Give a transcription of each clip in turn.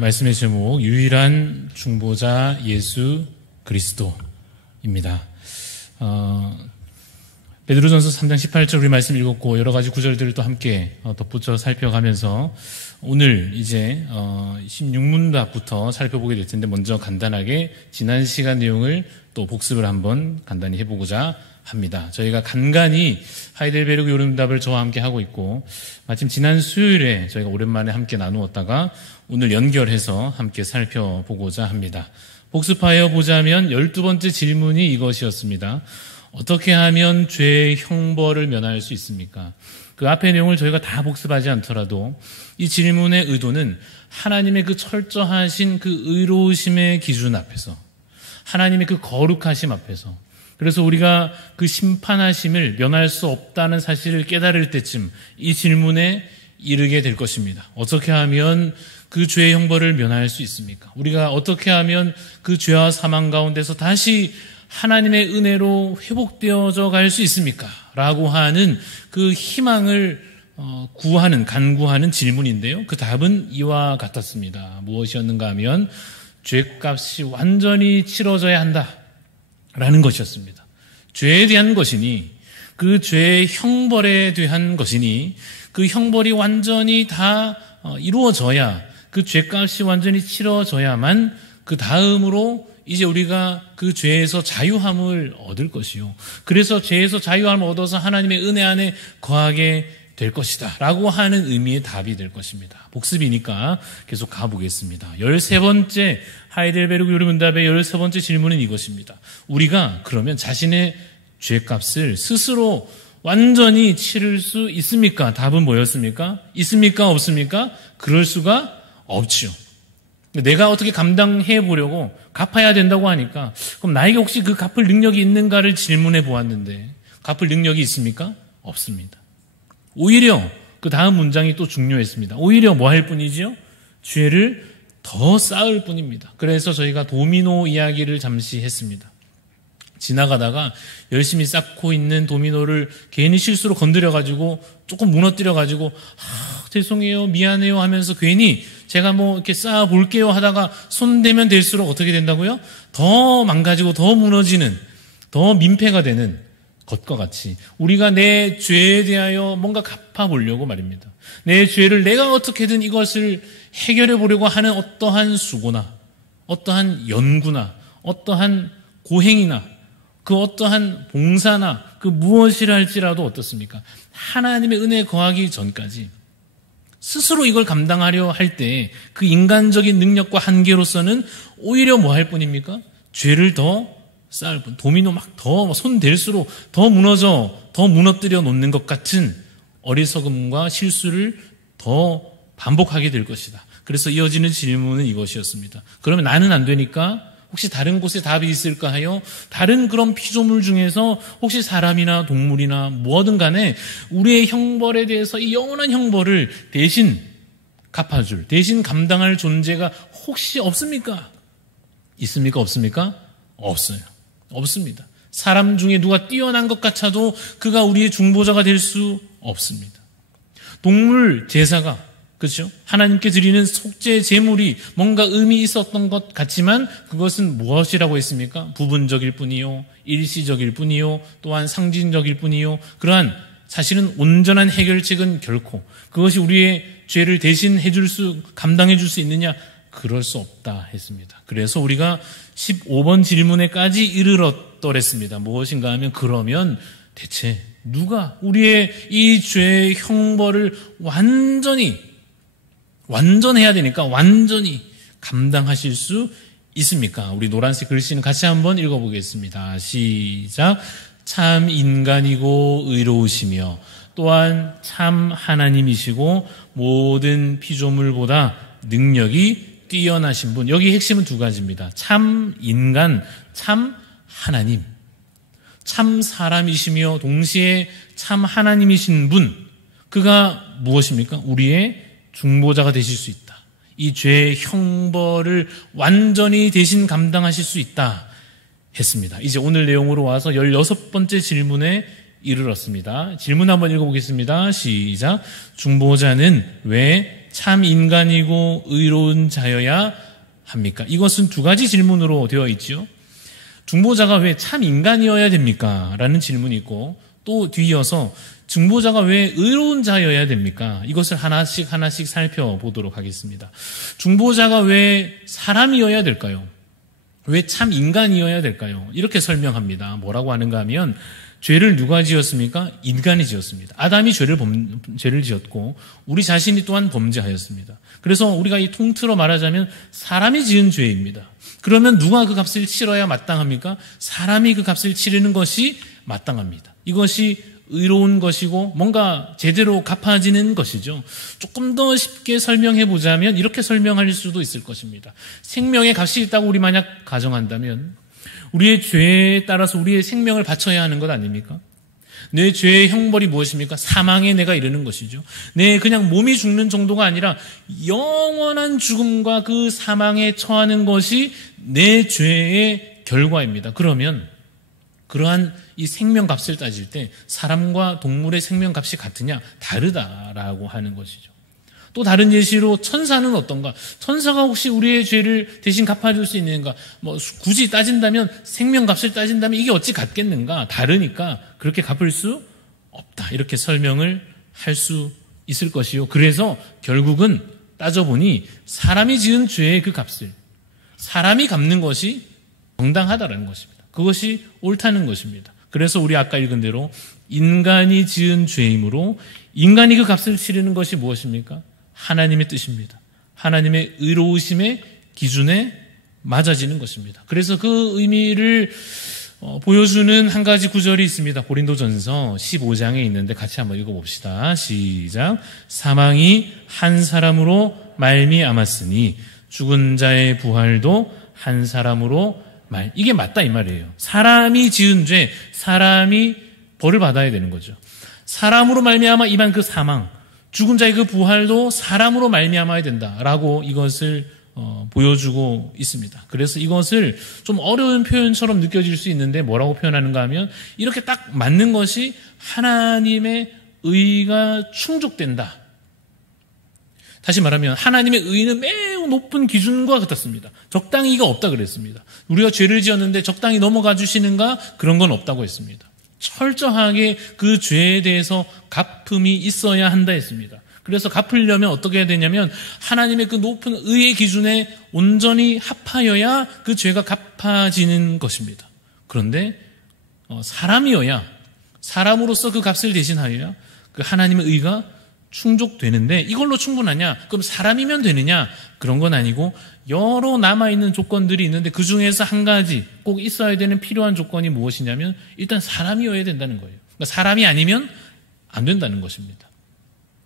말씀의 제목 유일한 중보자 예수 그리스도입니다. 베드로전서 3장 18절 우리 말씀 읽었고 여러 가지 구절들을 또 함께 덧붙여 살펴가면서 오늘 이제 16문답부터 살펴보게 될 텐데 먼저 간단하게 지난 시간 내용을 또 복습을 한번 간단히 해보고자 합니다. 저희가 간간히 하이델베르그 요름답을 저와 함께 하고 있고 마침 지난 수요일에 저희가 오랜만에 함께 나누었다가 오늘 연결해서 함께 살펴보고자 합니다. 복습하여 보자면 12번째 질문이 이것이었습니다. 어떻게 하면 죄의 형벌을 면할 수 있습니까? 그 앞의 내용을 저희가 다 복습하지 않더라도 이 질문의 의도는 하나님의 그 철저하신 그 의로우심의 기준 앞에서 하나님의 그 거룩하심 앞에서 그래서 우리가 그 심판하심을 면할 수 없다는 사실을 깨달을 때쯤 이 질문에 이르게 될 것입니다. 어떻게 하면 그 죄의 형벌을 면할 수 있습니까? 우리가 어떻게 하면 그 죄와 사망 가운데서 다시 하나님의 은혜로 회복되어져 갈 수 있습니까? 라고 하는 그 희망을 간구하는 질문인데요. 그 답은 이와 같았습니다. 무엇이었는가 하면 죄값이 완전히 치러져야 한다. 라는 것이었습니다. 죄에 대한 것이니 그 죄의 형벌에 대한 것이니 그 형벌이 완전히 다 이루어져야 그 죄값이 완전히 치러져야만 그 다음으로 이제 우리가 그 죄에서 자유함을 얻을 것이요. 그래서 죄에서 자유함을 얻어서 하나님의 은혜 안에 거하게 될 것이다 라고 하는 의미의 답이 될 것입니다. 복습이니까 계속 가보겠습니다. 13번째 하이델베르그 요름문답의 13번째 질문은 이것입니다. 우리가 그러면 자신의 죄값을 스스로 완전히 치를 수 있습니까? 답은 뭐였습니까? 있습니까? 없습니까? 그럴 수가 없지요. 내가 어떻게 감당해 보려고 갚아야 된다고 하니까 그럼 나에게 혹시 그 갚을 능력이 있는가를 질문해 보았는데 갚을 능력이 있습니까? 없습니다. 오히려 그 다음 문장이 또 중요했습니다. 오히려 뭐 할 뿐이지요? 죄를 더 쌓을 뿐입니다. 그래서 저희가 도미노 이야기를 잠시 했습니다. 지나가다가 열심히 쌓고 있는 도미노를 괜히 실수로 건드려가지고 조금 무너뜨려가지고 죄송해요 미안해요 하면서 괜히 제가 뭐 이렇게 쌓아볼게요 하다가 손 대면 될수록 어떻게 된다고요? 더 망가지고 더 무너지는 더 민폐가 되는 것과 같이 우리가 내 죄에 대하여 뭔가 갚아보려고 말입니다. 내 죄를 내가 어떻게든 이것을 해결해 보려고 하는 어떠한 수고나 어떠한 연구나 어떠한 고행이나 그 어떠한 봉사나 그 무엇이라 할지라도 어떻습니까? 하나님의 은혜에 거하기 전까지 스스로 이걸 감당하려 할 때 그 인간적인 능력과 한계로서는 오히려 뭐 할 뿐입니까? 죄를 더 쌓을 뿐. 도미노 막 더 손 댈수록 더 무너뜨려 놓는 것 같은 어리석음과 실수를 더 반복하게 될 것이다. 그래서 이어지는 질문은 이것이었습니다. 그러면 나는 안 되니까 혹시 다른 곳에 답이 있을까 하여 다른 그런 피조물 중에서 혹시 사람이나 동물이나 뭐든 간에 우리의 형벌에 대해서 이 영원한 형벌을 대신 갚아줄, 대신 감당할 존재가 혹시 없습니까? 있습니까? 없습니까? 없어요. 없습니다. 사람 중에 누가 뛰어난 것 같아도 그가 우리의 중보자가 될 수 없습니다. 동물 제사가 그렇죠? 하나님께 드리는 속죄 제물이 뭔가 의미 있었던 것 같지만 그것은 무엇이라고 했습니까? 부분적일 뿐이요, 일시적일 뿐이요, 또한 상징적일 뿐이요. 그러한 사실은 온전한 해결책은 결코 그것이 우리의 죄를 대신 감당해 줄 수 있느냐? 그럴 수 없다 했습니다. 그래서 우리가 15번 질문에까지 이르렀더랬습니다. 무엇인가 하면 그러면 대체 누가 우리의 이 죄의 형벌을 완전해야 되니까 완전히 감당하실 수 있습니까? 우리 노란색 글씨는 같이 한번 읽어보겠습니다. 시작. 참 인간이고 의로우시며 또한 참 하나님이시고 모든 피조물보다 능력이 뛰어나신 분. 여기 핵심은 두 가지입니다. 참 인간, 참 하나님. 참 사람이시며 동시에 참 하나님이신 분. 그가 무엇입니까? 우리의 중보자가 되실 수 있다. 이 죄의 형벌을 완전히 대신 감당하실 수 있다 했습니다. 이제 오늘 내용으로 와서 16번째 질문에 이르렀습니다. 질문 한번 읽어보겠습니다. 시작. 중보자는 왜 참 인간이고 의로운 자여야 합니까? 이것은 두 가지 질문으로 되어 있지요. 중보자가 왜 참 인간이어야 됩니까? 라는 질문이 있고, 또 뒤이어서 중보자가 왜 의로운 자여야 됩니까? 이것을 하나씩 살펴보도록 하겠습니다. 중보자가 왜 사람이어야 될까요? 왜 참 인간이어야 될까요? 이렇게 설명합니다. 뭐라고 하는가 하면, 죄를 누가 지었습니까? 인간이 지었습니다. 아담이 죄를 지었고 우리 자신이 또한 범죄하였습니다. 그래서 우리가 이 통틀어 말하자면 사람이 지은 죄입니다. 그러면 누가 그 값을 치러야 마땅합니까? 사람이 그 값을 치르는 것이 마땅합니다. 이것이 의로운 것이고 뭔가 제대로 갚아지는 것이죠. 조금 더 쉽게 설명해 보자면 이렇게 설명할 수도 있을 것입니다. 생명의 값이 있다고 우리 만약 가정한다면 우리의 죄에 따라서 우리의 생명을 바쳐야 하는 것 아닙니까? 내 죄의 형벌이 무엇입니까? 사망에 내가 이르는 것이죠. 내 그냥 몸이 죽는 정도가 아니라 영원한 죽음과 그 사망에 처하는 것이 내 죄의 결과입니다. 그러면 그러한 이 생명값을 따질 때 사람과 동물의 생명값이 같으냐? 다르다라고 하는 것이죠. 또 다른 예시로 천사는 어떤가? 천사가 혹시 우리의 죄를 대신 갚아줄 수 있는가? 굳이 따진다면 생명값을 따진다면 이게 어찌 같겠는가? 다르니까 그렇게 갚을 수 없다. 이렇게 설명을 할 수 있을 것이요. 그래서 결국은 따져보니 사람이 지은 죄의 그 값을 사람이 갚는 것이 정당하다라는 것입니다. 그것이 옳다는 것입니다. 그래서 우리 아까 읽은 대로 인간이 지은 죄이므로 인간이 그 값을 치르는 것이 무엇입니까? 하나님의 뜻입니다. 하나님의 의로우심의 기준에 맞아지는 것입니다. 그래서 그 의미를 보여주는 한 가지 구절이 있습니다. 고린도전서 15장에 있는데 같이 한번 읽어봅시다. 시작. 사망이 한 사람으로 말미암았으니 죽은 자의 부활도 한 사람으로 이게 맞다 이 말이에요. 사람이 지은 죄, 사람이 벌을 받아야 되는 거죠. 사람으로 말미암아 임한 그 사망, 죽은 자의 그 부활도 사람으로 말미암아야 된다라고 이것을 보여주고 있습니다. 그래서 이것을 좀 어려운 표현처럼 느껴질 수 있는데 뭐라고 표현하는가 하면 이렇게 딱 맞는 것이 하나님의 의가 충족된다. 다시 말하면 하나님의 의는 매우 높은 기준과 같았습니다. 적당히가 없다 그랬습니다. 우리가 죄를 지었는데 적당히 넘어가 주시는가? 그런 건 없다고 했습니다. 철저하게 그 죄에 대해서 갚음이 있어야 한다 했습니다. 그래서 갚으려면 어떻게 해야 되냐면 하나님의 그 높은 의의 기준에 온전히 합하여야 그 죄가 갚아지는 것입니다. 그런데 사람이어야 사람으로서 그 값을 대신하여야 그 하나님의 의가 충족되는데 이걸로 충분하냐? 그럼 사람이면 되느냐? 그런 건 아니고 여러 남아있는 조건들이 있는데 그 중에서 한 가지 꼭 있어야 되는 필요한 조건이 무엇이냐면 일단 사람이어야 된다는 거예요. 그러니까 사람이 아니면 안 된다는 것입니다.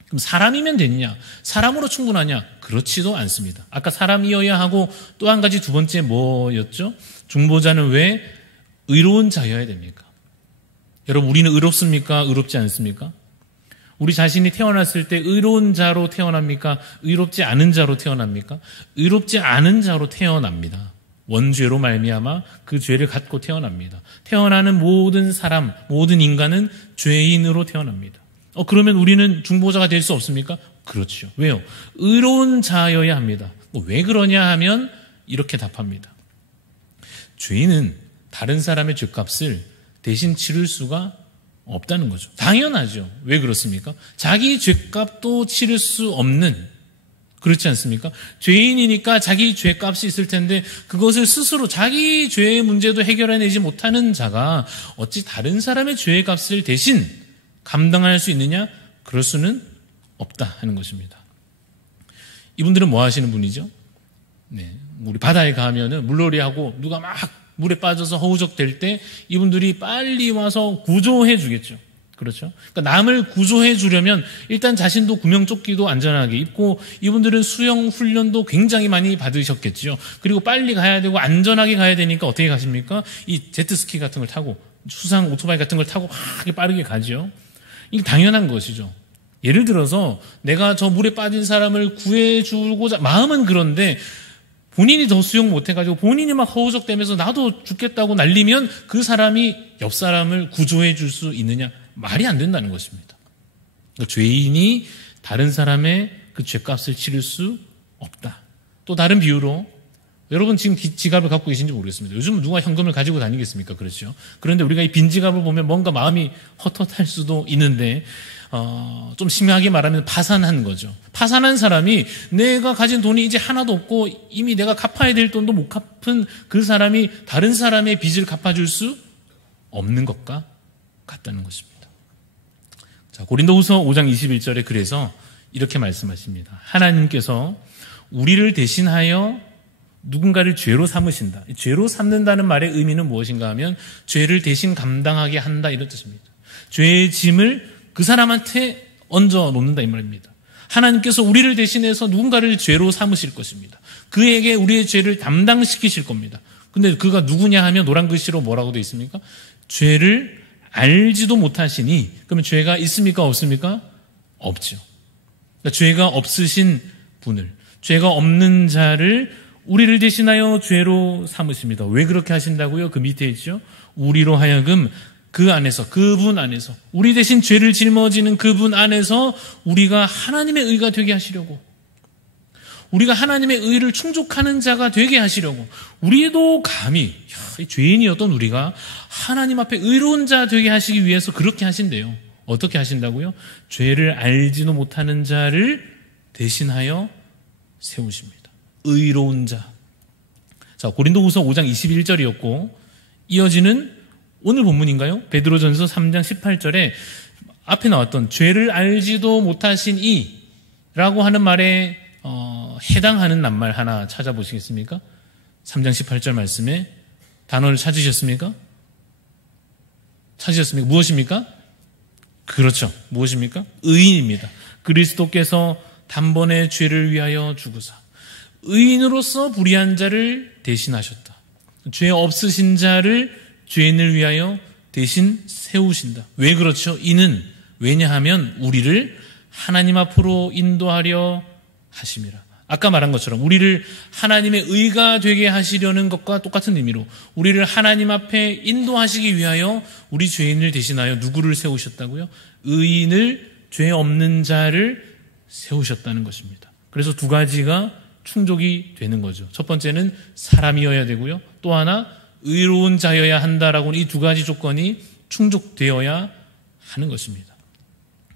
그럼 사람이면 되느냐? 사람으로 충분하냐? 그렇지도 않습니다. 아까 사람이어야 하고 또 한 가지 두 번째 뭐였죠? 중보자는 왜 의로운 자여야 됩니까? 여러분 우리는 의롭습니까? 의롭지 않습니까? 우리 자신이 태어났을 때 의로운 자로 태어납니까? 의롭지 않은 자로 태어납니까? 의롭지 않은 자로 태어납니다. 원죄로 말미암아 그 죄를 갖고 태어납니다. 태어나는 모든 사람, 모든 인간은 죄인으로 태어납니다. 그러면 우리는 중보자가 될 수 없습니까? 그렇죠. 왜요? 의로운 자여야 합니다. 왜 그러냐 하면 이렇게 답합니다. 죄인은 다른 사람의 죄값을 대신 치를 수가 없다는 거죠. 당연하죠. 왜 그렇습니까? 자기 죄값도 치를 수 없는, 그렇지 않습니까? 죄인이니까 자기 죄값이 있을 텐데 그것을 스스로 자기 죄의 문제도 해결해내지 못하는 자가 어찌 다른 사람의 죄의 값을 대신 감당할 수 있느냐? 그럴 수는 없다 하는 것입니다. 이분들은 뭐 하시는 분이죠? 네, 우리 바다에 가면은 물놀이하고 누가 막 물에 빠져서 허우적될 때 이분들이 빨리 와서 구조해 주겠죠. 그렇죠? 그러니까 남을 구조해 주려면 일단 자신도 구명조끼도 안전하게 입고 이분들은 수영 훈련도 굉장히 많이 받으셨겠죠. 그리고 빨리 가야 되고 안전하게 가야 되니까 어떻게 가십니까? 이 제트스키 같은 걸 타고 수상 오토바이 같은 걸 타고 막 빠르게 가죠. 이게 당연한 것이죠. 예를 들어서 내가 저 물에 빠진 사람을 구해주고자 마음은 그런데 본인이 더 수영 못해가지고 본인이 막 허우적대면서 나도 죽겠다고 날리면 그 사람이 옆 사람을 구조해 줄 수 있느냐? 말이 안 된다는 것입니다. 그러니까 죄인이 다른 사람의 그 죄값을 치를 수 없다. 또 다른 비유로 여러분 지금 지갑을 갖고 계신지 모르겠습니다. 요즘 누가 현금을 가지고 다니겠습니까? 그렇죠. 그런데 우리가 이 빈 지갑을 보면 뭔가 마음이 헛헛할 수도 있는데 좀 심하게 말하면 파산한 거죠. 파산한 사람이 내가 가진 돈이 이제 하나도 없고 이미 내가 갚아야 될 돈도 못 갚은 그 사람이 다른 사람의 빚을 갚아줄 수 없는 것과 같다는 것입니다. 자, 고린도후서 5장 21절에 그래서 이렇게 말씀하십니다. 하나님께서 우리를 대신하여 누군가를 죄로 삼으신다. 죄로 삼는다는 말의 의미는 무엇인가 하면 죄를 대신 감당하게 한다 이런 뜻입니다. 죄의 짐을 그 사람한테 얹어 놓는다 이 말입니다. 하나님께서 우리를 대신해서 누군가를 죄로 삼으실 것입니다. 그에게 우리의 죄를 담당시키실 겁니다. 근데 그가 누구냐 하면 노란 글씨로 뭐라고 되어 있습니까? 죄를 알지도 못하시니 그러면 죄가 있습니까? 없습니까? 없죠. 그러니까 죄가 없으신 분을, 죄가 없는 자를 우리를 대신하여 죄로 삼으십니다. 왜 그렇게 하신다고요? 그 밑에 있죠. 우리로 하여금 그 안에서, 그분 안에서, 우리 대신 죄를 짊어지는 그분 안에서 우리가 하나님의 의가 되게 하시려고, 우리가 하나님의 의를 충족하는 자가 되게 하시려고, 우리도 감히 죄인이었던 우리가 하나님 앞에 의로운 자 되게 하시기 위해서 그렇게 하신대요. 어떻게 하신다고요? 죄를 알지도 못하는 자를 대신하여 세우십니다. 의로운 자. 자, 고린도후서 5장 21절이었고 이어지는 오늘 본문인가요? 베드로전서 3장 18절에 앞에 나왔던 죄를 알지도 못하신 이라고 하는 말에 해당하는 낱말 하나 찾아보시겠습니까? 3장 18절 말씀에 단어를 찾으셨습니까? 찾으셨습니까? 무엇입니까? 그렇죠. 무엇입니까? 의인입니다. 그리스도께서 단번에 죄를 위하여 죽으사 의인으로서 불의한 자를 대신하셨다. 죄 없으신 자를 죄인을 위하여 대신 세우신다. 왜 그렇죠? 이는 왜냐하면 우리를 하나님 앞으로 인도하려 하심이라. 아까 말한 것처럼 우리를 하나님의 의가 되게 하시려는 것과 똑같은 의미로 우리를 하나님 앞에 인도하시기 위하여 우리 죄인을 대신하여 누구를 세우셨다고요? 의인을, 죄 없는 자를 세우셨다는 것입니다. 그래서 두 가지가 충족이 되는 거죠. 첫 번째는 사람이어야 되고요. 또 하나 의로운 자여야 한다라고는 이 두 가지 조건이 충족되어야 하는 것입니다.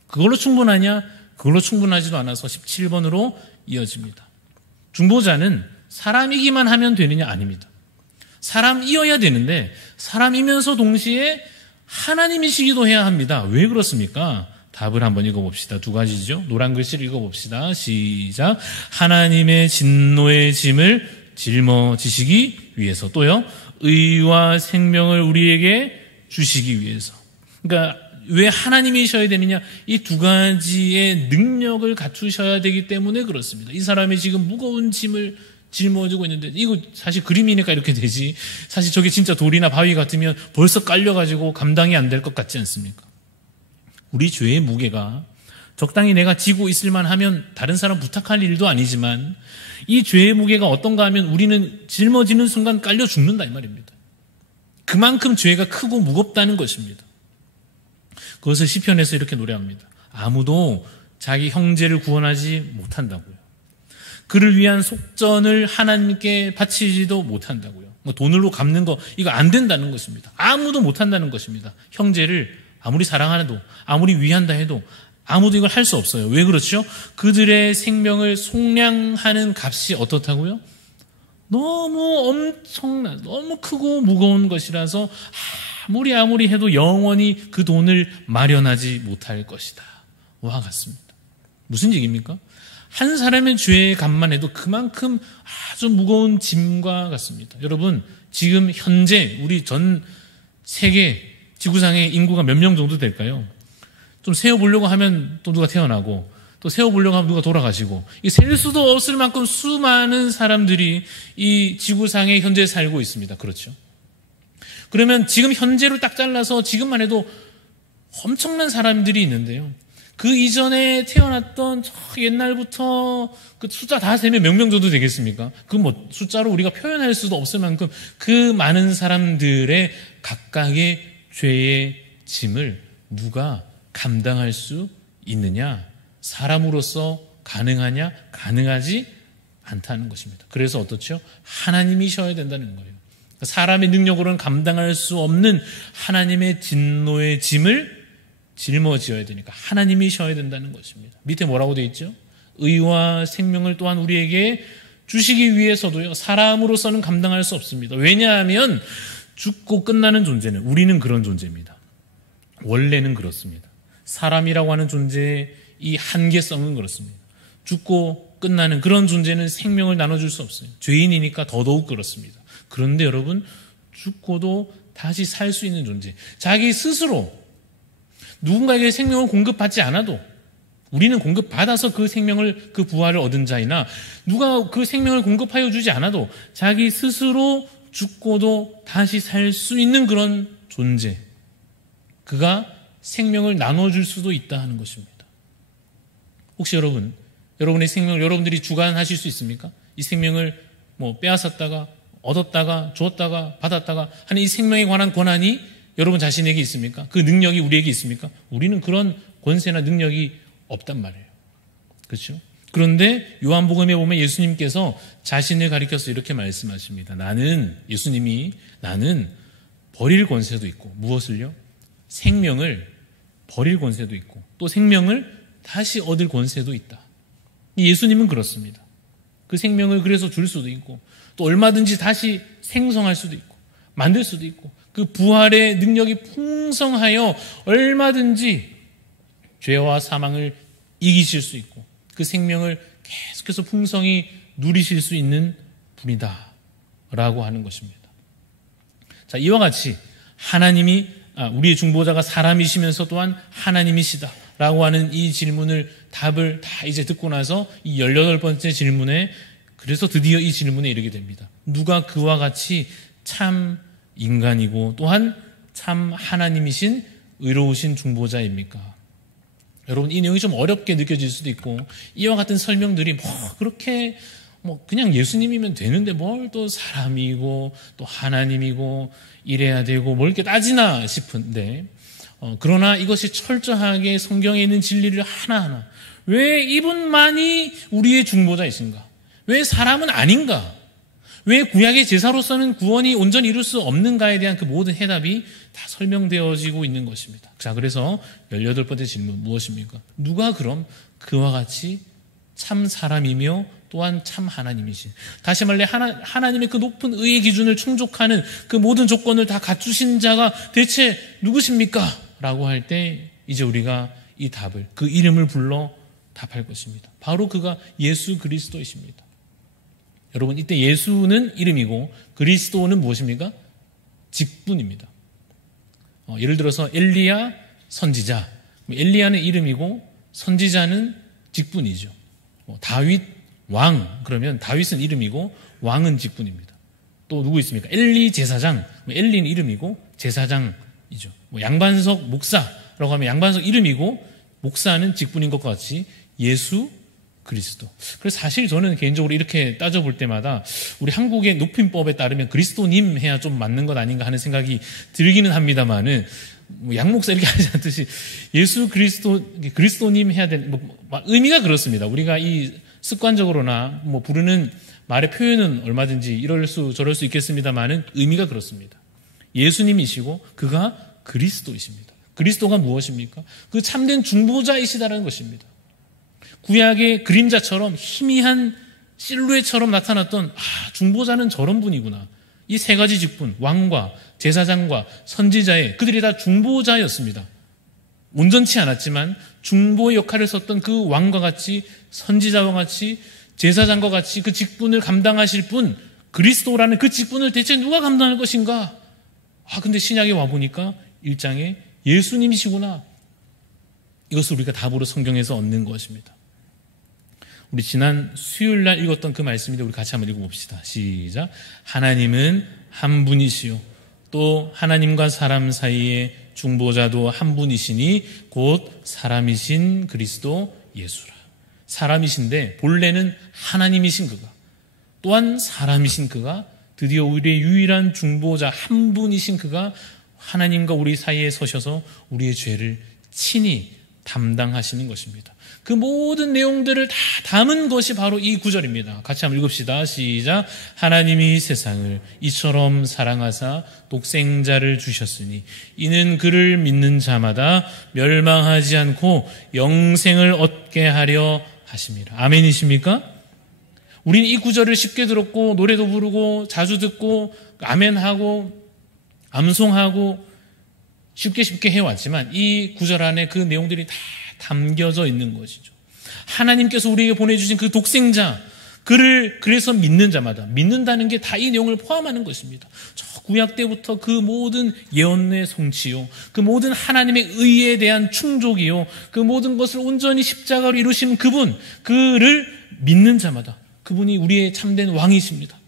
그걸로 충분하냐? 그걸로 충분하지도 않아서 17번으로 이어집니다. 중보자는 사람이기만 하면 되느냐? 아닙니다. 사람이어야 되는데 사람이면서 동시에 하나님이시기도 해야 합니다. 왜 그렇습니까? 답을 한번 읽어봅시다. 두 가지죠. 노란 글씨를 읽어봅시다. 시작. 하나님의 진노의 짐을 짊어지시기 위해서, 또요 의와 생명을 우리에게 주시기 위해서. 그러니까 왜 하나님이셔야 되느냐? 이 두 가지의 능력을 갖추셔야 되기 때문에 그렇습니다. 이 사람이 지금 무거운 짐을 짊어지고 있는데 이거 사실 그림이니까 이렇게 되지, 사실 저게 진짜 돌이나 바위 같으면 벌써 깔려가지고 감당이 안 될 것 같지 않습니까? 우리 죄의 무게가 적당히 내가 지고 있을만 하면 다른 사람 부탁할 일도 아니지만 이 죄의 무게가 어떤가 하면 우리는 짊어지는 순간 깔려 죽는다 이 말입니다. 그만큼 죄가 크고 무겁다는 것입니다. 그것을 시편에서 이렇게 노래합니다. 아무도 자기 형제를 구원하지 못한다고요. 그를 위한 속전을 하나님께 바치지도 못한다고요. 돈으로 갚는 거 이거 안 된다는 것입니다. 아무도 못한다는 것입니다. 형제를 아무리 사랑하도 아무리 위한다 해도 아무도 이걸 할 수 없어요. 왜 그렇죠? 그들의 생명을 속량하는 값이 어떻다고요? 너무 엄청난, 너무 크고 무거운 것이라서 아무리 해도 영원히 그 돈을 마련하지 못할 것이다. 와 같습니다. 무슨 얘기입니까? 한 사람의 죄의 값만 해도 그만큼 아주 무거운 짐과 같습니다. 여러분, 지금 현재 우리 전 세계 지구상의 인구가 몇 명 정도 될까요? 좀 세어보려고 하면 또 누가 태어나고 또 세어보려고 하면 누가 돌아가시고 셀 수도 없을 만큼 수많은 사람들이 이 지구상에 현재 살고 있습니다. 그렇죠? 그러면 지금 현재로 딱 잘라서 지금만 해도 엄청난 사람들이 있는데요. 그 이전에 태어났던 저 옛날부터 그 숫자 다 세면 몇 명 정도 되겠습니까? 그 뭐 숫자로 우리가 표현할 수도 없을 만큼 그 많은 사람들의 각각의 죄의 짐을 누가 감당할 수 있느냐? 사람으로서 가능하냐? 가능하지 않다는 것입니다. 그래서 어떻죠? 하나님이셔야 된다는 거예요. 사람의 능력으로는 감당할 수 없는 하나님의 진노의 짐을 짊어지어야 되니까 하나님이셔야 된다는 것입니다. 밑에 뭐라고 되어 있죠? 의와 생명을 또한 우리에게 주시기 위해서도요, 사람으로서는 감당할 수 없습니다. 왜냐하면 죽고 끝나는 존재는, 우리는 그런 존재입니다. 원래는 그렇습니다. 사람이라고 하는 존재의 이 한계성은 그렇습니다. 죽고 끝나는 그런 존재는 생명을 나눠줄 수 없어요. 죄인이니까 더더욱 그렇습니다. 그런데 여러분, 죽고도 다시 살 수 있는 존재, 자기 스스로 누군가에게 생명을 공급받지 않아도, 우리는 공급받아서 그 생명을, 그 부활을 얻은 자이나 누가 그 생명을 공급하여 주지 않아도 자기 스스로 죽고도 다시 살 수 있는 그런 존재, 그가 생명을 나눠줄 수도 있다 하는 것입니다. 혹시 여러분의 생명을 여러분들이 주관하실 수 있습니까? 이 생명을 빼앗았다가 얻었다가 주었다가 받았다가 하는 이 생명에 관한 권한이 여러분 자신에게 있습니까? 그 능력이 우리에게 있습니까? 우리는 그런 권세나 능력이 없단 말이에요. 그렇죠? 그런데 요한복음에 보면 예수님께서 자신을 가리켜서 이렇게 말씀하십니다. 예수님이 나는 버릴 권세도 있고, 무엇을요? 생명을 버릴 권세도 있고, 또 생명을 다시 얻을 권세도 있다. 예수님은 그렇습니다. 그 생명을 그래서 줄 수도 있고, 또 얼마든지 다시 생성할 수도 있고, 만들 수도 있고, 그 부활의 능력이 풍성하여 얼마든지 죄와 사망을 이기실 수 있고, 그 생명을 계속해서 풍성히 누리실 수 있는 분이다 라고 하는 것입니다. 자, 이와 같이 우리의 중보자가 사람이시면서 또한 하나님이시다 라고 하는 이 답을 다 이제 듣고 나서 이 18번째 질문에, 그래서 드디어 이 질문에 이르게 됩니다. 누가 그와 같이 참 인간이고 또한 참 하나님이신 의로우신 중보자입니까? 여러분, 이 내용이 좀 어렵게 느껴질 수도 있고, 이와 같은 설명들이 그렇게 그냥 예수님이면 되는데 뭘 또 사람이고 또 하나님이고 이래야 되고 뭘 이렇게 따지나 싶은데, 그러나 이것이 철저하게 성경에 있는 진리를 하나하나, 왜 이분만이 우리의 중보자이신가? 왜 사람은 아닌가? 왜 구약의 제사로서는 구원이 온전히 이룰 수 없는가에 대한 그 모든 해답이 다 설명되어지고 있는 것입니다. 자, 그래서 18번째 질문 무엇입니까? 누가 그럼 그와 같이 참 사람이며 또한 참 하나님이신, 다시 말해 하나님의 그 높은 의의 기준을 충족하는 그 모든 조건을 다 갖추신 자가 대체 누구십니까? 라고 할 때 이제 우리가 이 답을, 그 이름을 불러 답할 것입니다. 바로 그가 예수 그리스도이십니다. 여러분, 이때 예수는 이름이고 그리스도는 무엇입니까? 직분입니다. 예를 들어서 엘리야 선지자, 엘리야는 이름이고 선지자는 직분이죠. 다윗 왕, 그러면 다윗은 이름이고 왕은 직분입니다. 또 누구 있습니까? 엘리 제사장, 엘리는 이름이고 제사장이죠. 양반석 목사라고 하면 양반석 이름이고 목사는 직분인 것과 같이 예수 그리스도. 그래서 사실 저는 개인적으로 이렇게 따져볼 때마다 우리 한국의 높임법에 따르면 그리스도님 해야 좀 맞는 것 아닌가 하는 생각이 들기는 합니다만은, 양목사 이렇게 하지 않듯이 예수 그리스도님 해야 되는, 의미가 그렇습니다. 우리가 이 습관적으로나 부르는 말의 표현은 얼마든지 이럴 수 저럴 수 있겠습니다만은 의미가 그렇습니다. 예수님이시고 그가 그리스도이십니다. 그리스도가 무엇입니까? 그 참된 중보자이시다라는 것입니다. 구약의 그림자처럼 희미한 실루엣처럼 나타났던 중보자는 저런 분이구나. 이 세 가지 직분, 왕과 제사장과 선지자의, 그들이 다 중보자였습니다. 온전치 않았지만 중보의 역할을 썼던 그 왕과 같이, 선지자와 같이, 제사장과 같이 그 직분을 감당하실 분, 그리스도라는 그 직분을 대체 누가 감당할 것인가? 근데 신약에 와보니까 1장에 예수님이시구나. 이것을 우리가 답으로 성경에서 얻는 것입니다. 우리 지난 수요일 날 읽었던 그 말씀인데 우리 같이 한번 읽어봅시다. 시작. 하나님은 한 분이시요 또 하나님과 사람 사이에 중보자도 한 분이시니 곧 사람이신 그리스도 예수라. 사람이신데 본래는 하나님이신 그가, 또한 사람이신 그가, 드디어 우리의 유일한 중보자 한 분이신 그가 하나님과 우리 사이에 서셔서 우리의 죄를 친히 담당하시는 것입니다. 그 모든 내용들을 다 담은 것이 바로 이 구절입니다. 같이 한번 읽읍시다. 시작. 하나님이 세상을 이처럼 사랑하사 독생자를 주셨으니 이는 그를 믿는 자마다 멸망하지 않고 영생을 얻게 하려 하심이라. 아멘이십니까? 우리는 이 구절을 쉽게 들었고 노래도 부르고 자주 듣고 아멘하고 암송하고 쉽게 해왔지만 이 구절 안에 그 내용들이 다 담겨져 있는 것이죠. 하나님께서 우리에게 보내주신 그 독생자, 그를 그래서 믿는 자마다, 믿는다는 게 다 이 내용을 포함하는 것입니다. 저 구약 때부터 그 모든 예언의 성취요, 그 모든 하나님의 의에 대한 충족이요, 그 모든 것을 온전히 십자가로 이루신 그분, 그를 믿는 자마다, 그분이 우리의 참된 왕이십니다.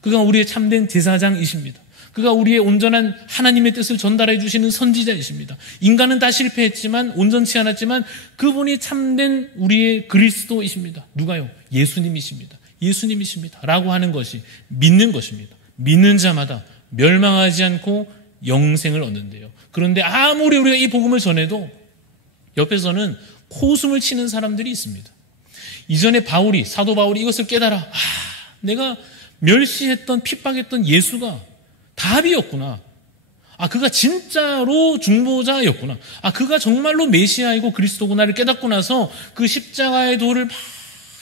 그가 우리의 참된 제사장이십니다. 그가 우리의 온전한 하나님의 뜻을 전달해 주시는 선지자이십니다. 인간은 다 실패했지만, 온전치 않았지만 그분이 참된 우리의 그리스도이십니다. 누가요? 예수님이십니다. 예수님이십니다. 라고 하는 것이 믿는 것입니다. 믿는 자마다 멸망하지 않고 영생을 얻는데요. 그런데 아무리 우리가 이 복음을 전해도 옆에서는 코웃음을 치는 사람들이 있습니다. 이전에 사도 바울이 이것을 깨달아, 내가 멸시했던, 핍박했던 예수가 답이었구나. 그가 진짜로 중보자였구나. 그가 정말로 메시아이고 그리스도구나를 깨닫고 나서 그 십자가의 도를 막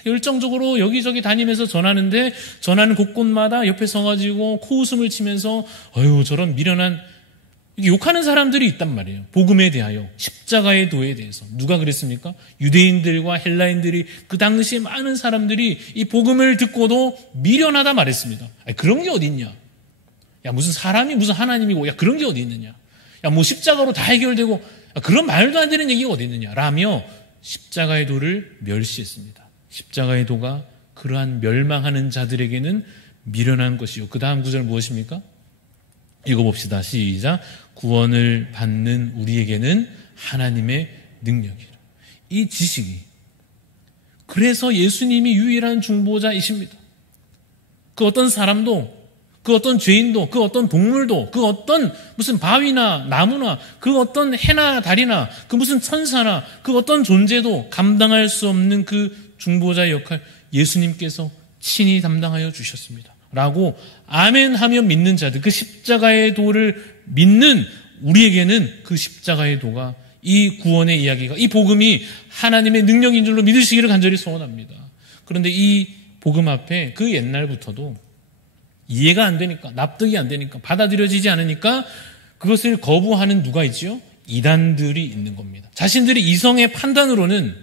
열정적으로 여기저기 다니면서 전하는 곳곳마다 옆에 서가지고 코웃음을 치면서 저런 미련한, 욕하는 사람들이 있단 말이에요. 복음에 대하여, 십자가의 도에 대해서. 누가 그랬습니까? 유대인들과 헬라인들이, 그 당시에 많은 사람들이 이 복음을 듣고도 미련하다 말했습니다. 그런 게 어딨냐? 무슨 사람이 무슨 하나님이고, 그런 게 어디 있느냐? 십자가로 다 해결되고, 그런 말도 안 되는 얘기가 어디 있느냐? 라며 십자가의 도를 멸시했습니다. 십자가의 도가 그러한 멸망하는 자들에게는 미련한 것이요. 그 다음 구절 무엇입니까? 읽어봅시다. 시작. 구원을 받는 우리에게는 하나님의 능력이라. 이 지식이, 그래서 예수님이 유일한 중보자이십니다. 그 어떤 사람도, 그 어떤 죄인도, 그 어떤 동물도, 그 어떤 무슨 바위나 나무나, 그 어떤 해나 달이나, 그 무슨 천사나, 그 어떤 존재도 감당할 수 없는 그 중보자의 역할, 예수님께서 친히 담당하여 주셨습니다. 라고 아멘하며 믿는 자들, 그 십자가의 도를 믿는 우리에게는 그 십자가의 도가, 이 구원의 이야기가, 이 복음이 하나님의 능력인 줄로 믿으시기를 간절히 소원합니다. 그런데 이 복음 앞에 그 옛날부터도 이해가 안 되니까, 납득이 안 되니까, 받아들여지지 않으니까 그것을 거부하는 누가 있지요? 이단들이 있는 겁니다. 자신들의 이성의 판단으로는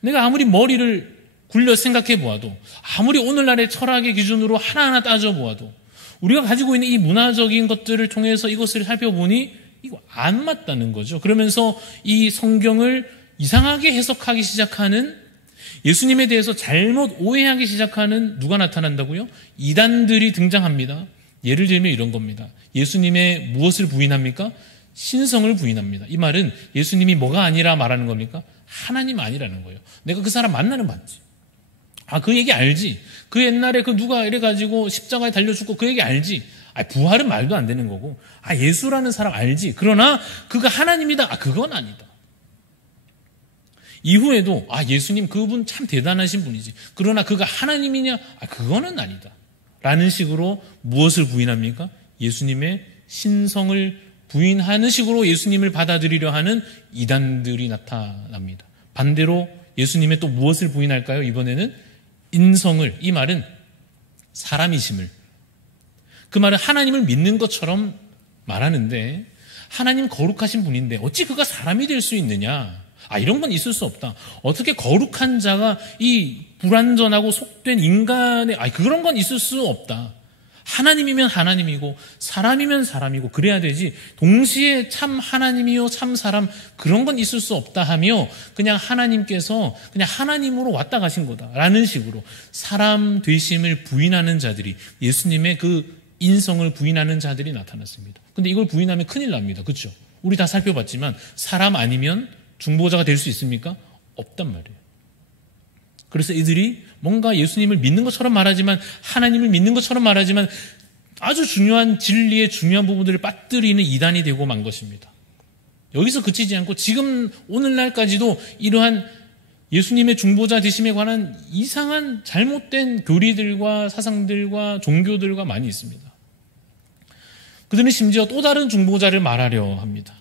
내가 아무리 머리를 굴려 생각해 보아도, 아무리 오늘날의 철학의 기준으로 하나하나 따져 보아도, 우리가 가지고 있는 이 문화적인 것들을 통해서 이것을 살펴보니 이거 안 맞다는 거죠. 그러면서 이 성경을 이상하게 해석하기 시작하는, 예수님에 대해서 잘못 오해하기 시작하는 누가 나타난다고요? 이단들이 등장합니다. 예를 들면 이런 겁니다. 예수님의 무엇을 부인합니까? 신성을 부인합니다. 이 말은 예수님이 뭐가 아니라 말하는 겁니까? 하나님 아니라는 거예요. 내가 그 사람 만나는 봤지. 그 얘기 알지. 그 옛날에 그 누가 이래가지고 십자가에 달려 죽고 그 얘기 알지. 부활은 말도 안 되는 거고. 예수라는 사람 알지. 그러나 그가 하나님이다. 그건 아니다. 이후에도 예수님 그분 참 대단하신 분이지. 그러나 그가 하나님이냐? 그거는 아니다. 라는 식으로 무엇을 부인합니까? 예수님의 신성을 부인하는 식으로 예수님을 받아들이려 하는 이단들이 나타납니다. 반대로 예수님의 또 무엇을 부인할까요? 이번에는 인성을, 이 말은 사람이심을, 그 말은 하나님을 믿는 것처럼 말하는데, 하나님 거룩하신 분인데 어찌 그가 사람이 될 수 있느냐? 이런 건 있을 수 없다. 어떻게 거룩한 자가 이 불완전하고 속된 인간의, 그런 건 있을 수 없다. 하나님이면 하나님이고 사람이면 사람이고 그래야 되지, 동시에 참 하나님이요 참 사람, 그런 건 있을 수 없다 하며 그냥 하나님께서 그냥 하나님으로 왔다 가신 거다라는 식으로 사람 되심을 부인하는 자들이, 예수님의 그 인성을 부인하는 자들이 나타났습니다. 근데 이걸 부인하면 큰일 납니다. 그렇죠? 우리 다 살펴봤지만 사람 아니면 중보자가 될 수 있습니까? 없단 말이에요. 그래서 이들이 뭔가 예수님을 믿는 것처럼 말하지만, 하나님을 믿는 것처럼 말하지만 아주 중요한 진리의 중요한 부분들을 빠뜨리는 이단이 되고 만 것입니다. 여기서 그치지 않고 지금 오늘날까지도 이러한 예수님의 중보자 되심에 관한 이상한 잘못된 교리들과 사상들과 종교들과 많이 있습니다. 그들은 심지어 또 다른 중보자를 말하려 합니다.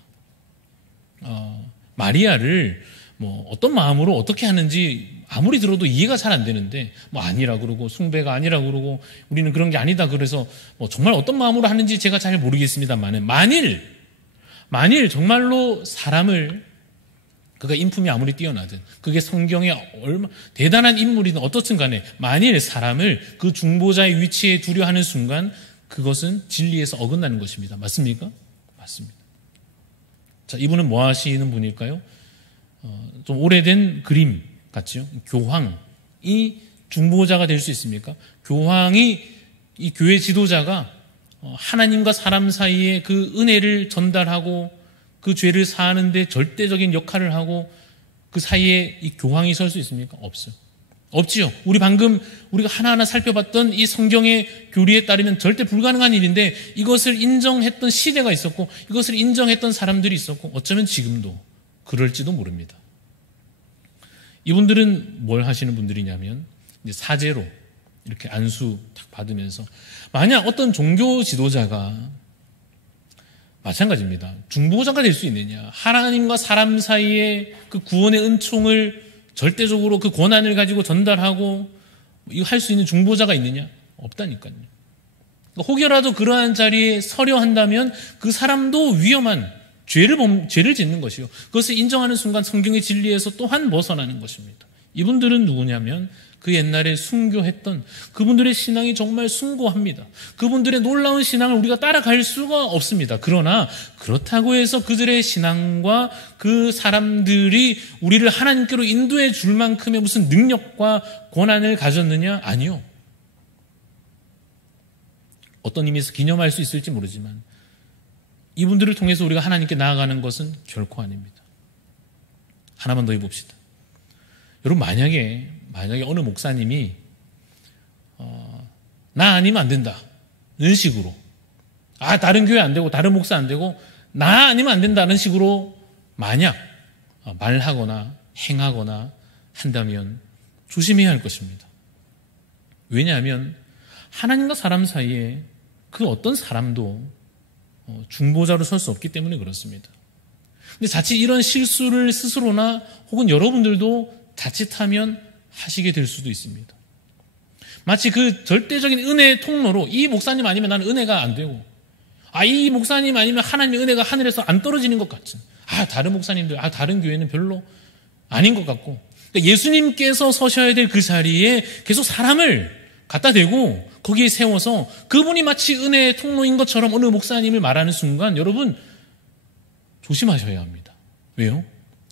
마리아를 어떤 마음으로 어떻게 하는지 아무리 들어도 이해가 잘 안 되는데 아니라 그러고 숭배가 아니라 그러고 우리는 그런 게 아니다 그래서 정말 어떤 마음으로 하는지 제가 잘 모르겠습니다만 만일 정말로 사람을 그가 인품이 아무리 뛰어나든 그게 성경에 얼마 대단한 인물이든 어떻든 간에 만일 사람을 그 중보자의 위치에 두려 하는 순간 그것은 진리에서 어긋나는 것입니다. 맞습니까? 맞습니다. 자, 이분은 뭐 하시는 분일까요? 좀 오래된 그림 같죠? 교황이 중보자가 될 수 있습니까? 교황이 이 교회 지도자가 하나님과 사람 사이에 그 은혜를 전달하고 그 죄를 사하는데 절대적인 역할을 하고 그 사이에 이 교황이 설 수 있습니까? 없어요. 없지요. 우리가 하나하나 살펴봤던 이 성경의 교리에 따르면 절대 불가능한 일인데 이것을 인정했던 시대가 있었고 이것을 인정했던 사람들이 있었고 어쩌면 지금도 그럴지도 모릅니다. 이분들은 뭘 하시는 분들이냐면 이제 사제로 이렇게 안수 딱 받으면서 만약 어떤 종교 지도자가 마찬가지입니다. 중보자가 될 수 있느냐? 하나님과 사람 사이에 그 구원의 은총을 절대적으로 그 권한을 가지고 전달하고 이거 할 수 있는 중보자가 있느냐? 없다니까요. 혹여라도 그러한 자리에 서려 한다면 그 사람도 위험한 죄를 짓는 것이요. 그것을 인정하는 순간 성경의 진리에서 또한 벗어나는 것입니다. 이분들은 누구냐면 그 옛날에 순교했던 그분들의 신앙이 정말 숭고합니다. 그분들의 놀라운 신앙을 우리가 따라갈 수가 없습니다. 그러나 그렇다고 해서 그들의 신앙과 그 사람들이 우리를 하나님께로 인도해 줄 만큼의 무슨 능력과 권한을 가졌느냐? 아니요. 어떤 의미에서 기념할 수 있을지 모르지만 이분들을 통해서 우리가 하나님께 나아가는 것은 결코 아닙니다. 하나만 더 해봅시다. 여러분 만약에 어느 목사님이 나 아니면 안 된다 이런 식으로 다른 교회 안 되고 다른 목사 안 되고 나 아니면 안 된다는 식으로 만약 말하거나 행하거나 한다면 조심해야 할 것입니다. 왜냐하면 하나님과 사람 사이에 그 어떤 사람도 중보자로 설 수 없기 때문에 그렇습니다. 근데 자칫 이런 실수를 스스로나 혹은 여러분들도 자칫하면 하시게 될 수도 있습니다. 마치 그 절대적인 은혜의 통로로 이 목사님 아니면 나는 은혜가 안 되고 이 목사님 아니면 하나님의 은혜가 하늘에서 안 떨어지는 것 같은 다른 목사님들 다른 교회는 별로 아닌 것 같고 그러니까 예수님께서 서셔야 될 그 자리에 계속 사람을 갖다 대고 거기에 세워서 그분이 마치 은혜의 통로인 것처럼 어느 목사님을 말하는 순간 여러분 조심하셔야 합니다. 왜요?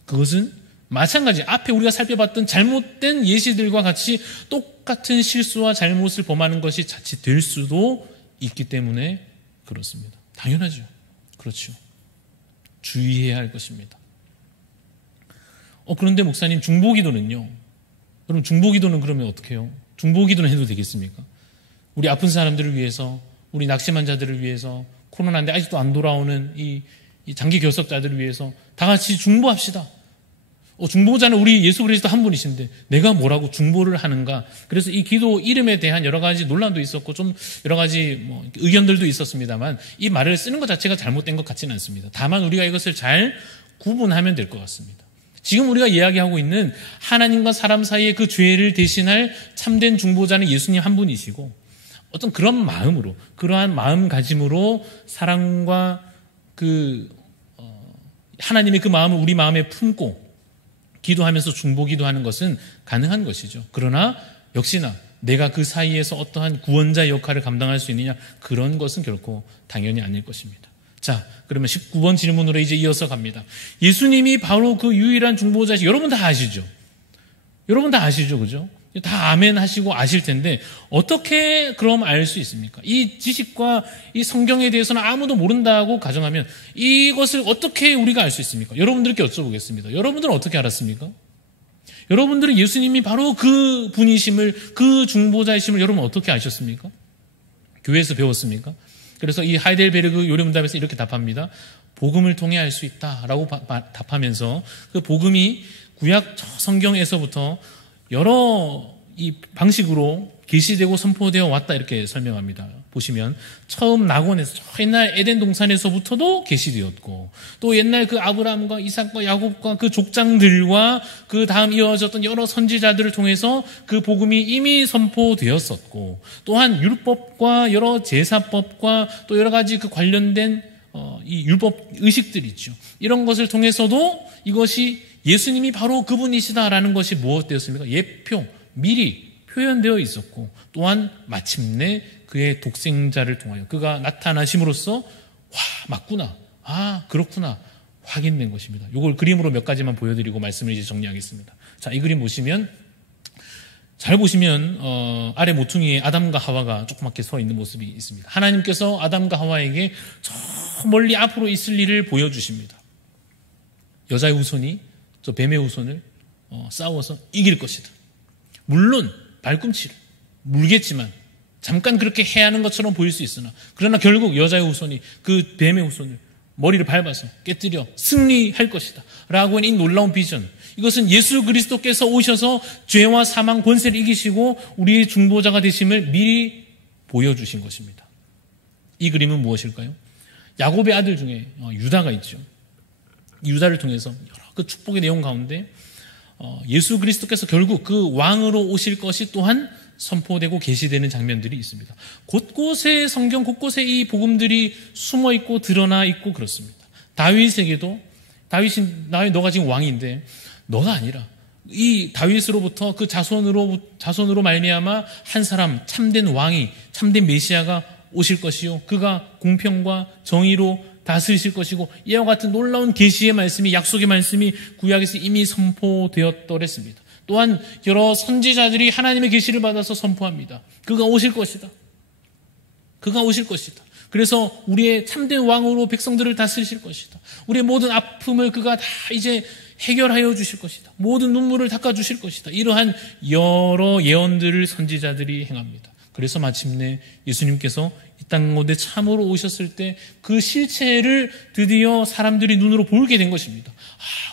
그것은 마찬가지 앞에 우리가 살펴봤던 잘못된 예시들과 같이 똑같은 실수와 잘못을 범하는 것이 자칫 될 수도 있기 때문에 그렇습니다. 당연하죠. 그렇죠. 주의해야 할 것입니다. 그런데 목사님 중보기도는요? 그럼 중보기도는 그러면 어떻게 해요? 중보기도는 해도 되겠습니까? 우리 아픈 사람들을 위해서 우리 낙심한 자들을 위해서 코로나인데 아직도 안 돌아오는 이 장기 결석자들을 위해서 다 같이 중보합시다. 중보자는 우리 예수 그리스도 한 분이신데 내가 뭐라고 중보를 하는가? 그래서 이 기도 이름에 대한 여러 가지 논란도 있었고 좀 여러 가지 의견들도 있었습니다만 이 말을 쓰는 것 자체가 잘못된 것 같지는 않습니다. 다만 우리가 이것을 잘 구분하면 될 것 같습니다. 지금 우리가 이야기하고 있는 하나님과 사람 사이의 그 죄를 대신할 참된 중보자는 예수님 한 분이시고 어떤 그런 마음으로 그러한 마음가짐으로 사랑과 하나님의 그 마음을 우리 마음에 품고 기도하면서 중보기도하는 것은 가능한 것이죠. 그러나 역시나 내가 그 사이에서 어떠한 구원자 역할을 감당할 수 있느냐 그런 것은 결코 당연히 아닐 것입니다. 자, 그러면 19번 질문으로 이제 이어서 갑니다. 예수님이 바로 그 유일한 중보자시 여러분 다 아시죠? 여러분 다 아시죠? 그죠? 다 아멘 하시고 아실 텐데 어떻게 그럼 알 수 있습니까? 이 지식과 이 성경에 대해서는 아무도 모른다고 가정하면 이것을 어떻게 우리가 알 수 있습니까? 여러분들께 여쭤보겠습니다. 여러분들은 어떻게 알았습니까? 여러분들은 예수님이 바로 그 분이심을 그 중보자이심을 여러분 어떻게 아셨습니까? 교회에서 배웠습니까? 그래서 이 하이델베르그 요리문답에서 이렇게 답합니다. 복음을 통해 알 수 있다라고 답하면서 그 복음이 구약 성경에서부터 여러 이 방식으로 계시되고 선포되어 왔다 이렇게 설명합니다. 보시면 처음 낙원에서 옛날 에덴 동산에서부터도 계시되었고 또 옛날 그 아브라함과 이삭과 야곱과 그 족장들과 그 다음 이어졌던 여러 선지자들을 통해서 그 복음이 이미 선포되었었고 또한 율법과 여러 제사법과 또 여러 가지 그 관련된 이 율법 의식들이 있죠. 이런 것을 통해서도 이것이 예수님이 바로 그분이시다라는 것이 무엇되었습니까? 예표, 미리 표현되어 있었고 또한 마침내 그의 독생자를 통하여 그가 나타나심으로써 와 맞구나 그렇구나 확인된 것입니다. 이걸 그림으로 몇 가지만 보여드리고 말씀을 이제 정리하겠습니다. 자, 이 그림 보시면 잘 보시면 아래 모퉁이에 아담과 하와가 조그맣게 서 있는 모습이 있습니다. 하나님께서 아담과 하와에게 저 멀리 앞으로 있을 일을 보여주십니다. 여자의 후손이 저 뱀의 후손을 싸워서 이길 것이다. 물론 발꿈치를 물겠지만 잠깐 그렇게 해하는 것처럼 보일 수 있으나 그러나 결국 여자의 후손이 그 뱀의 후손을 머리를 밟아서 깨뜨려 승리할 것이다 라고 하는 이 놀라운 비전, 이것은 예수 그리스도께서 오셔서 죄와 사망 권세를 이기시고 우리의 중보자가 되심을 미리 보여주신 것입니다. 이 그림은 무엇일까요? 야곱의 아들 중에 유다가 있죠. 유다를 통해서 여러 그 축복의 내용 가운데 예수 그리스도께서 결국 그 왕으로 오실 것이 또한 선포되고 계시되는 장면들이 있습니다. 곳곳에 성경 곳곳에 이 복음들이 숨어 있고 드러나 있고 그렇습니다. 다윗에게도 다윗 너가 지금 왕인데 너가 아니라 이 다윗으로부터 그 자손으로 말미암아 한 사람 참된 왕이 참된 메시아가 오실 것이요 그가 공평과 정의로 다스리실 것이고 이와 같은 놀라운 계시의 말씀이 약속의 말씀이 구약에서 이미 선포되었더랬습니다. 또한 여러 선지자들이 하나님의 계시를 받아서 선포합니다. 그가 오실 것이다. 그가 오실 것이다. 그래서 우리의 참된 왕으로 백성들을 다스리실 것이다. 우리의 모든 아픔을 그가 다 이제 해결하여 주실 것이다. 모든 눈물을 닦아주실 것이다. 이러한 여러 예언들을 선지자들이 행합니다. 그래서 마침내 예수님께서 이 땅 가운데 참으로 오셨을 때 그 실체를 드디어 사람들이 눈으로 보게 된 것입니다.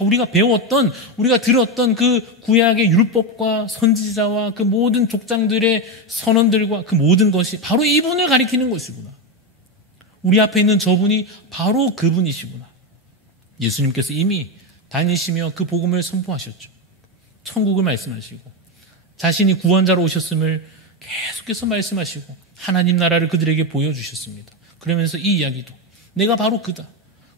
우리가 배웠던, 우리가 들었던 그 구약의 율법과 선지자와 그 모든 족장들의 선언들과 그 모든 것이 바로 이분을 가리키는 것이구나. 우리 앞에 있는 저분이 바로 그분이시구나. 예수님께서 이미 다니시며 그 복음을 선포하셨죠. 천국을 말씀하시고 자신이 구원자로 오셨음을 계속해서 말씀하시고 하나님 나라를 그들에게 보여주셨습니다. 그러면서 이 이야기도 내가 바로 그다.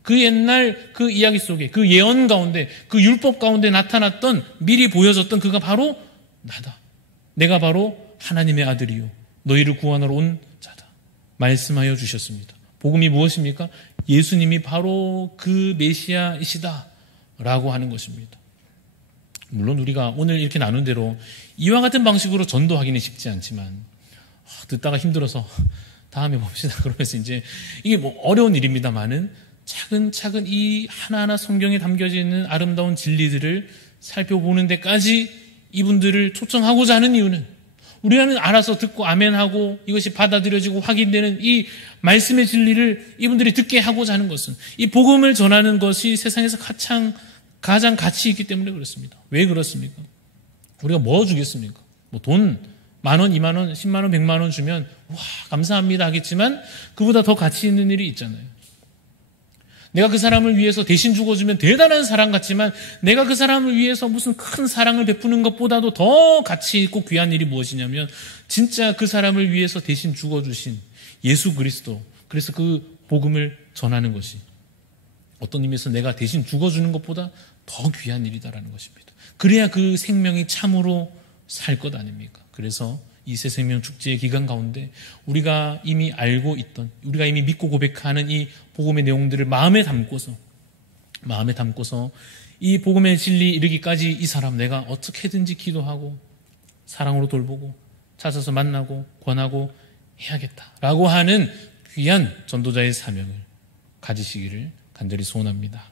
그 옛날 그 이야기 속에 그 예언 가운데 그 율법 가운데 나타났던 미리 보여졌던 그가 바로 나다. 내가 바로 하나님의 아들이요 너희를 구원하러 온 자다. 말씀하여 주셨습니다. 복음이 무엇입니까? 예수님이 바로 그 메시아이시다 라고 하는 것입니다. 물론 우리가 오늘 이렇게 나눈 대로 이와 같은 방식으로 전도하기는 쉽지 않지만 듣다가 힘들어서 다음에 봅시다 그러면서 이제 이게 뭐 어려운 일입니다만은 차근차근 이 하나하나 성경에 담겨져 있는 아름다운 진리들을 살펴보는 데까지 이분들을 초청하고자 하는 이유는 우리는 알아서 듣고 아멘하고 이것이 받아들여지고 확인되는 이 말씀의 진리를 이분들이 듣게 하고자 하는 것은 이 복음을 전하는 것이 세상에서 가장 가치 있기 때문에 그렇습니다. 왜 그렇습니까? 우리가 뭐 주겠습니까? 뭐 돈 10,000원, 20,000원, 100,000원, 100만 원 주면 와 감사합니다 하겠지만 그보다 더 가치 있는 일이 있잖아요. 내가 그 사람을 위해서 대신 죽어주면 대단한 사랑 같지만 내가 그 사람을 위해서 무슨 큰 사랑을 베푸는 것보다도 더 가치 있고 귀한 일이 무엇이냐면 진짜 그 사람을 위해서 대신 죽어주신 예수 그리스도, 그래서 그 복음을 전하는 것이 어떤 의미에서 내가 대신 죽어주는 것보다 더 귀한 일이다라는 것입니다. 그래야 그 생명이 참으로 살 것 아닙니까? 그래서 이 새 생명 축제의 기간 가운데 우리가 이미 알고 있던, 우리가 이미 믿고 고백하는 이 복음의 내용들을 마음에 담고서 이 복음의 진리 이르기까지 이 사람 내가 어떻게든지 기도하고 사랑으로 돌보고 찾아서 만나고 권하고 해야겠다라고 하는 귀한 전도자의 사명을 가지시기를 간절히 소원합니다.